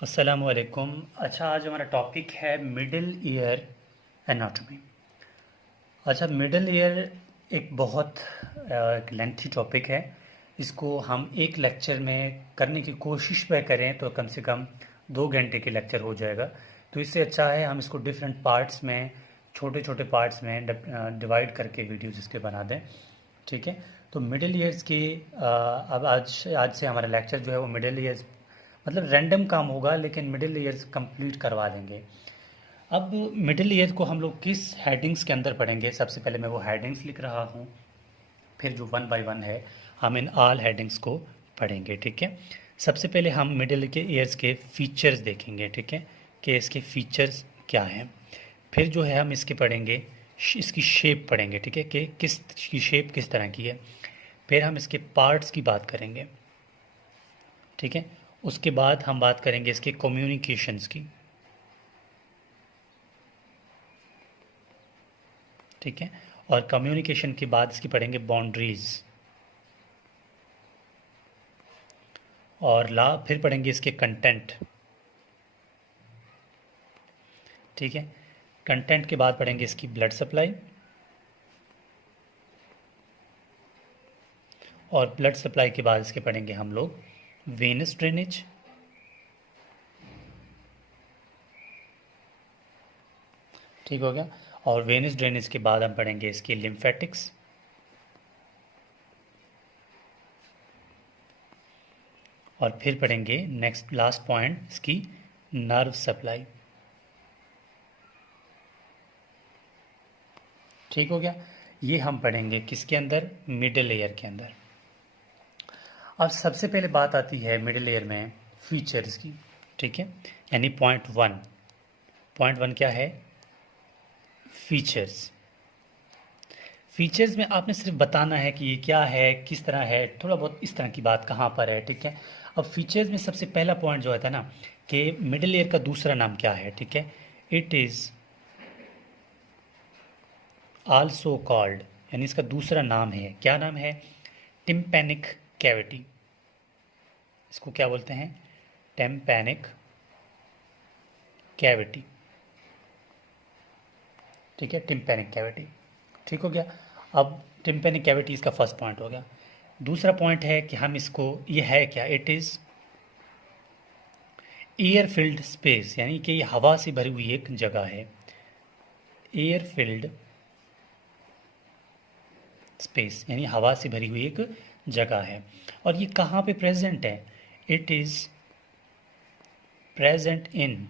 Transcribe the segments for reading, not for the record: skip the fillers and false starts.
अस्सलामुअलैकुम। अच्छा, आज हमारा टॉपिक है मिडिल ईयर एनाटॉमी। अच्छा, मिडिल ईयर एक बहुत लेंथी टॉपिक है। इसको हम एक लेक्चर में करने की कोशिश पे करें तो कम से कम 2 घंटे के लेक्चर हो जाएगा। तो इससे अच्छा है हम इसको डिफरेंट पार्ट्स में, छोटे छोटे पार्ट्स में डिवाइड करके वीडियोज़ इसके बना दें। ठीक है। तो मिडिल ईयर्स की अब आज आज से हमारा लेक्चर जो है वो मिडिल ईयर्स, मतलब रैंडम काम होगा लेकिन मिडिल ईयर्स कंप्लीट करवा देंगे। अब मिडिल ईयर को हम लोग किस हेडिंग्स के अंदर पढ़ेंगे, सबसे पहले मैं वो हेडिंग्स लिख रहा हूँ। फिर जो वन बाय वन है हम इन ऑल हेडिंग्स को पढ़ेंगे। ठीक है। सबसे पहले हम मिडिल के ईयर्स के फीचर्स देखेंगे। ठीक है, कि इसके फीचर्स क्या हैं। फिर जो है हम इसके पढ़ेंगे, इसकी शेप पढ़ेंगे। ठीक है, कि किस की शेप किस तरह की है। फिर हम इसके पार्ट्स की बात करेंगे। ठीक है। उसके बाद हम बात करेंगे इसके कम्युनिकेशंस की। ठीक है। और कम्युनिकेशन के बाद इसकी पढ़ेंगे बाउंड्रीज। और फिर पढ़ेंगे इसके कंटेंट। ठीक है। कंटेंट के बाद पढ़ेंगे इसकी ब्लड सप्लाई। और ब्लड सप्लाई के बाद इसके पढ़ेंगे हम लोग वेनस ड्रेनेज। ठीक हो गया। और वेनस ड्रेनेज के बाद हम पढ़ेंगे इसके लिम्फेटिक्स। और फिर पढ़ेंगे नेक्स्ट लास्ट पॉइंट इसकी नर्व सप्लाई। ठीक हो गया। ये हम पढ़ेंगे किसके अंदर, मिडिल ईयर के अंदर। अब सबसे पहले बात आती है मिडिल ईयर में फीचर्स की। ठीक है, यानी पॉइंट वन क्या है, फीचर्स। फीचर्स में आपने सिर्फ बताना है कि ये क्या है, किस तरह है, थोड़ा बहुत इस तरह की बात कहाँ पर है। ठीक है। अब फीचर्स में सबसे पहला पॉइंट जो होता है ना, कि मिडिल ईयर का दूसरा नाम क्या है। ठीक है, इट इज़ आल्सो कॉल्ड, यानी इसका दूसरा नाम है, क्या नाम है, टिम्पैनिक कैविटी। इसको क्या बोलते हैं, टिम्पैनिक कैविटी। ठीक है, टिम्पैनिक कैविटी। ठीक हो गया। अब टिम्पैनिक कैविटी इसका फर्स्ट पॉइंट हो गया। दूसरा पॉइंट है कि हम इसको, ये है क्या, it is air filled space, यानी कि ये हवा से भरी हुई एक जगह है। एयर फिल्ड स्पेस यानी हवा से भरी हुई एक जगह है। और ये कहाँ पे प्रेजेंट है, it is present in,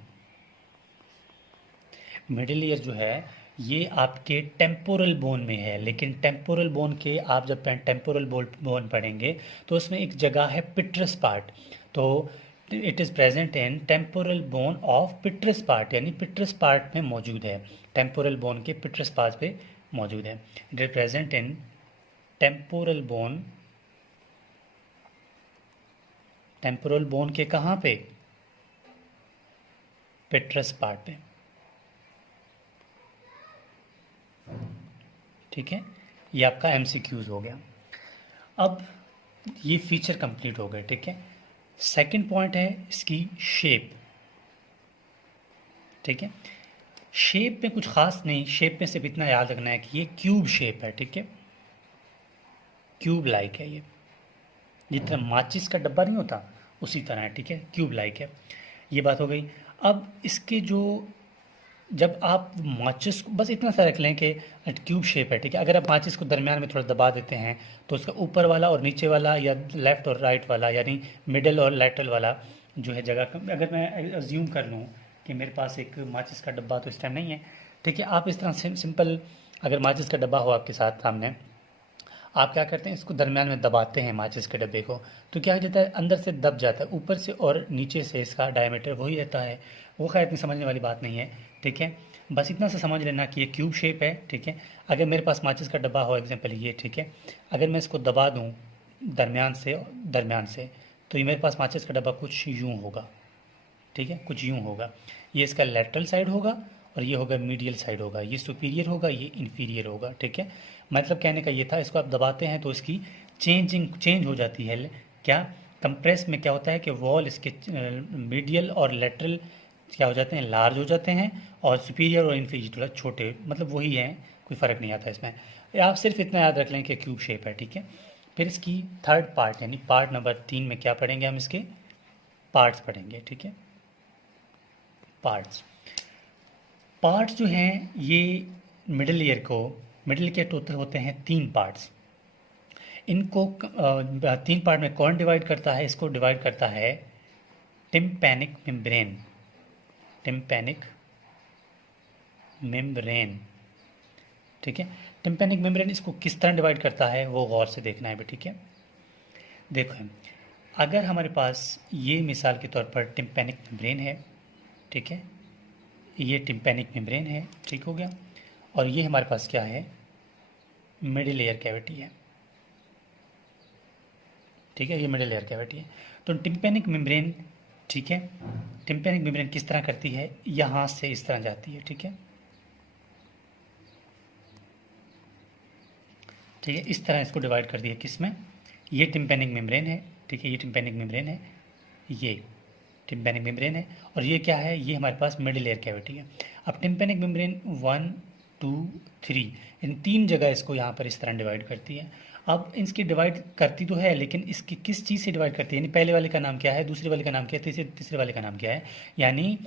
middle ear जो है ये आपके टेम्पोरल बोन में है। लेकिन टेम्पोरल बोन के आप जब टेम्पोरल बोन पढ़ेंगे तो उसमें एक जगह है पिट्रस पार्ट। तो it is present in temporal bone of petrous part, यानी पिट्रस पार्ट में मौजूद है, टेम्पोरल बोन के पिट्रस पार्ट पे मौजूद है। It is present in temporal bone, temporal bone के कहाँ पे, पिट्रस पार्ट पे। ठीक है, ये आपका एमसीक्यूज हो गया। अब ये फीचर कंप्लीट हो गए। ठीक है, सेकंड पॉइंट है इसकी शेप। ठीक है, शेप में कुछ खास नहीं, शेप में सिर्फ इतना याद रखना है कि ये क्यूब शेप है। ठीक है, क्यूब लाइक है ये, जितना माचिस का डब्बा नहीं होता उसी तरह है। ठीक है, क्यूब लाइक है, ये बात हो गई। अब इसके जो, जब आप माचिस को, बस इतना सा रख लें कि ट्यूब शेप है। ठीक है, अगर आप माचिस को दरमियान में थोड़ा दबा देते हैं तो उसका ऊपर वाला और नीचे वाला, या लेफ़्ट और राइट वाला, यानी मिडल और लैटरल वाला जो है जगह, अगर मैं अज्यूम कर लूँ कि मेरे पास एक माचिस का डब्बा तो इस टाइम नहीं है। ठीक है, आप इस तरह से सिंपल, अगर माचिस का डब्बा हो आपके साथ सामने, आप क्या करते हैं, इसको दरमियान में दबाते हैं माचिस के डब्बे को, तो क्या हो जाता है, अंदर से दब जाता है, ऊपर से और नीचे से इसका डायमीटर वही रहता है। वो खैर इतनी समझने वाली बात नहीं है। ठीक है, बस इतना सा समझ लेना कि ये क्यूब शेप है। ठीक है, अगर मेरे पास माचिस का डब्बा हो एग्जाम्पल ये, ठीक है, अगर मैं इसको दबा दूँ दरमियान से तो ये मेरे पास माचिस का डब्बा कुछ यूँ होगा। ठीक है, कुछ यूँ होगा। ये इसका लेटरल साइड होगा और ये होगा मीडियल साइड होगा, ये सुपीरियर होगा, ये इन्फीरियर होगा। ठीक है, मतलब कहने का ये था, इसको आप दबाते हैं तो इसकी चेंज हो जाती है, क्या, कंप्रेस में क्या होता है कि वॉल इसके मीडियल और लेटरल क्या हो जाते हैं, लार्ज हो जाते हैं, और सुपीरियर और इन्फीरियर थोड़ा छोटे, मतलब वही हैं, कोई फ़र्क नहीं आता इसमें। आप सिर्फ इतना याद रख लें कि क्यूब शेप है, ठीक है। फिर इसकी थर्ड पार्ट यानी पार्ट नंबर 3 में क्या पढ़ेंगे हम, इसके पार्ट्स पढ़ेंगे, ठीक है। पार्ट्स पार्ट्स जो हैं ये मिडिल ईयर के टोटल होते हैं 3 पार्ट्स। इनको 3 पार्ट में कौन डिवाइड करता है, इसको डिवाइड करता है टिम्पैनिक मेम्ब्रेन। टिम्पैनिक मेम्ब्रेन, ठीक है। टिम्पैनिक मेम्ब्रेन इसको किस तरह डिवाइड करता है वो गौर से देखना है भी, ठीक है। देखो, अगर हमारे पास ये मिसाल के तौर पर टिम्पैनिक मेम्ब्रेन है, ठीक है, ये टिम्पैनिक मेम्ब्रेन है, ठीक हो गया, और ये हमारे पास क्या है, मिडिल ईयर कैविटी है, ठीक है, ये मिडिल ईयर कैविटी है। तो टिम्पैनिक मेम्ब्रेन, ठीक है, टिम्पैनिक मेम्ब्रेन किस तरह करती है, यहाँ से इस तरह जाती है, ठीक है, ठीक है, इस तरह इसको डिवाइड कर दिया किस में, ये टिम्पैनिक मेम्ब्रेन है, ठीक है, ये टिम्पैनिक मेम्ब्रेन है, ये टिम्पैनिक मेम्ब्रेन है, और ये क्या है, ये हमारे पास मिडिल ईयर कैविटी है। अब टिम्पैनिक मेम्ब्रेन 1 2 3 इन 3 जगह इसको यहाँ पर इस तरह डिवाइड करती है। अब इसकी डिवाइड करती तो है, लेकिन इसकी किस चीज़ से डिवाइड करती है, यानी पहले वाले का नाम क्या है, दूसरे वाले का नाम क्या है, तीसरे वाले का नाम क्या है, यानी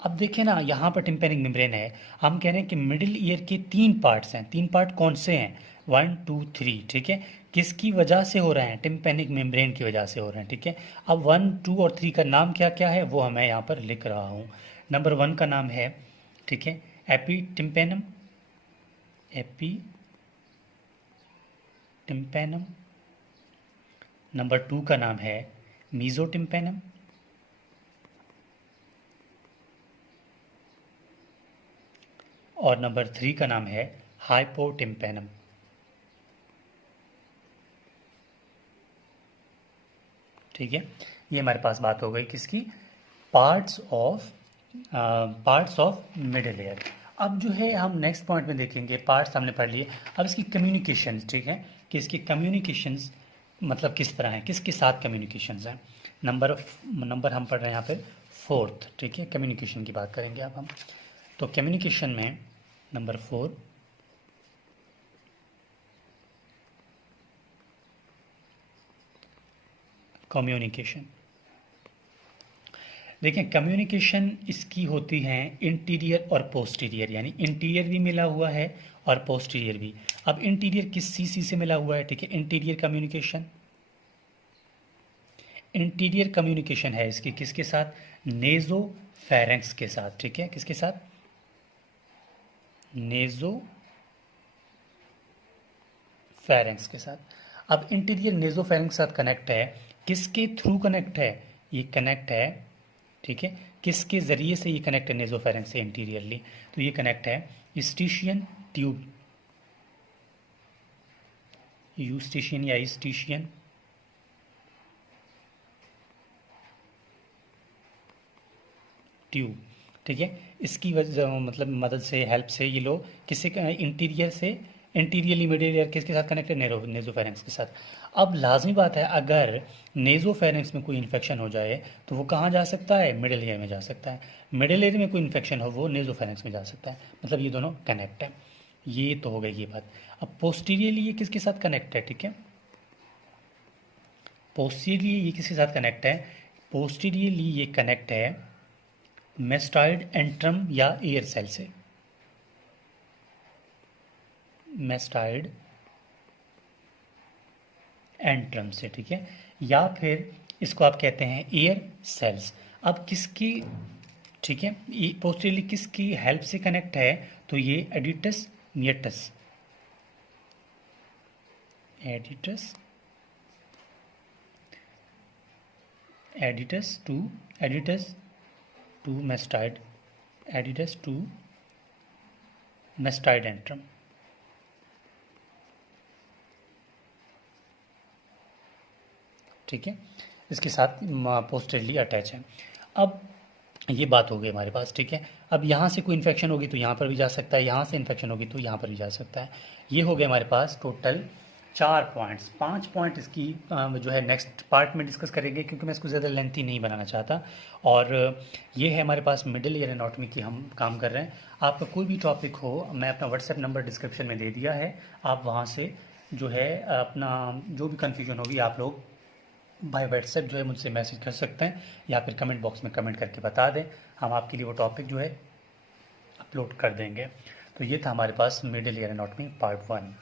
अब देखिए ना, यहाँ पर टिम्पैनिक मेम्ब्रेन है, हम कह रहे हैं कि मिडिल ईयर के 3 पार्ट्स हैं। 3 पार्ट कौन से हैं, 1 2 3, ठीक है, किसकी वजह से हो रहे हैं, टिम्पैनिक मेम्ब्रेन की वजह से हो रहे हैं, ठीक है। अब 1 2 और 3 का नाम क्या क्या है वो मैं यहाँ पर लिख रहा हूँ। नंबर 1 का नाम है, ठीक है, एपीटिम्पैनम, एपीटिम्पैनम। नंबर 2 का नाम है मीजोटिम्पैनम, और नंबर 3 का नाम है हाइपोटिम्पैनम, ठीक है। ये हमारे पास बात हो गई किसकी, पार्ट्स ऑफ मिडिल ईयर। अब जो है हम नेक्स्ट पॉइंट में देखेंगे, पार्ट्स हमने पढ़ लिए, अब इसकी कम्युनिकेशन, ठीक है, कि इसकी कम्युनिकेशंस मतलब किस तरह है, किसके साथ कम्युनिकेशंस हैं। नंबर हम पढ़ रहे हैं यहाँ पे 4th, ठीक है, कम्युनिकेशन की बात करेंगे अब हम। तो कम्युनिकेशन में नंबर 4, कम्युनिकेशन। देखें, कम्युनिकेशन इसकी होती है इंटीरियर और पोस्टीरियर, यानी इंटीरियर भी मिला हुआ है और पोस्टीरियर भी। अब इंटीरियर किस सी से मिला हुआ है, ठीक है, इंटीरियर कम्युनिकेशन है इसकी किसके साथ, नेज़ोफेरेंक्स के साथ, ठीक है, किसके साथ, नेज़ोफेरेंक्स के साथ। अब इंटीरियर नेज़ोफेरेंक्स के साथ कनेक्ट है, किसके थ्रू कनेक्ट है, ये कनेक्ट है, ठीक है, किसके ज़रिए से ये कनेक्ट है नेज़ोफेरेंक्स से इंटीरियरली, तो ये कनेक्ट है यूस्टिशियन ट्यूब, यूस्टिशियन या ईस्टिशियन ट्यूब, ठीक है। इसकी वजह मतलब मदद से, हेल्प से ये लोग किससे इंटीरियर से, इंटीरियरली मिडिल ईयर किसके साथ कनेक्ट है, नेज़ोफेरेंक्स के साथ। अब लाजमी बात है, अगर नेज़ोफेरेंक्स में कोई इन्फेक्शन हो जाए तो वो कहाँ जा सकता है, मिडिल ईयर में जा सकता है। मिडिल ईयर में कोई इन्फेक्शन हो वो नेज़ोफेरेंक्स में जा सकता है, मतलब ये दोनों कनेक्ट है। ये तो हो गई ये बात। अब पोस्टीरियरली ये किसके साथ कनेक्ट है, ठीक है, पोस्टीरियरली ये किसके साथ कनेक्ट है, पोस्टीरियरली ये कनेक्ट है मेस्टॉइड एंट्रम या एयर सेल से, मेस्टॉइड एंट्रम से, ठीक है, या फिर इसको आप कहते हैं एयर सेल्स। अब किसकी, ठीक है, पोस्टीरियरली किसकी हेल्प से कनेक्ट है, तो ये aditus meatus, aditus to mastoid, aditus to mastoid antrum, ठीक है, इसके साथ पोस्टरली अटैच है। अब ये बात हो गई हमारे पास, ठीक है। अब यहाँ से कोई इन्फेक्शन होगी तो यहाँ पर भी जा सकता है, यहाँ से इन्फेक्शन होगी तो यहाँ पर भी जा सकता है। ये हो गया हमारे पास टोटल 4 पॉइंट्स 5 पॉइंट इसकी जो है नेक्स्ट पार्ट में डिस्कस करेंगे, क्योंकि मैं इसको ज़्यादा लेंथी नहीं बनाना चाहता। और ये है हमारे पास मिडिल ईयर एनाटॉमी की हम काम कर रहे हैं। आपका कोई भी टॉपिक हो, मैं अपना व्हाट्सएप नंबर डिस्क्रिप्शन में दे दिया है, आप वहाँ से जो है अपना जो भी कन्फ्यूजन होगी आप लोग बाय व्हाट्सएप जो है मुझसे मैसेज कर सकते हैं, या फिर कमेंट बॉक्स में कमेंट करके बता दें, हम आपके लिए वो टॉपिक जो है अपलोड कर देंगे। तो ये था हमारे पास मिडिल ईयर एनाटॉमी पार्ट 1।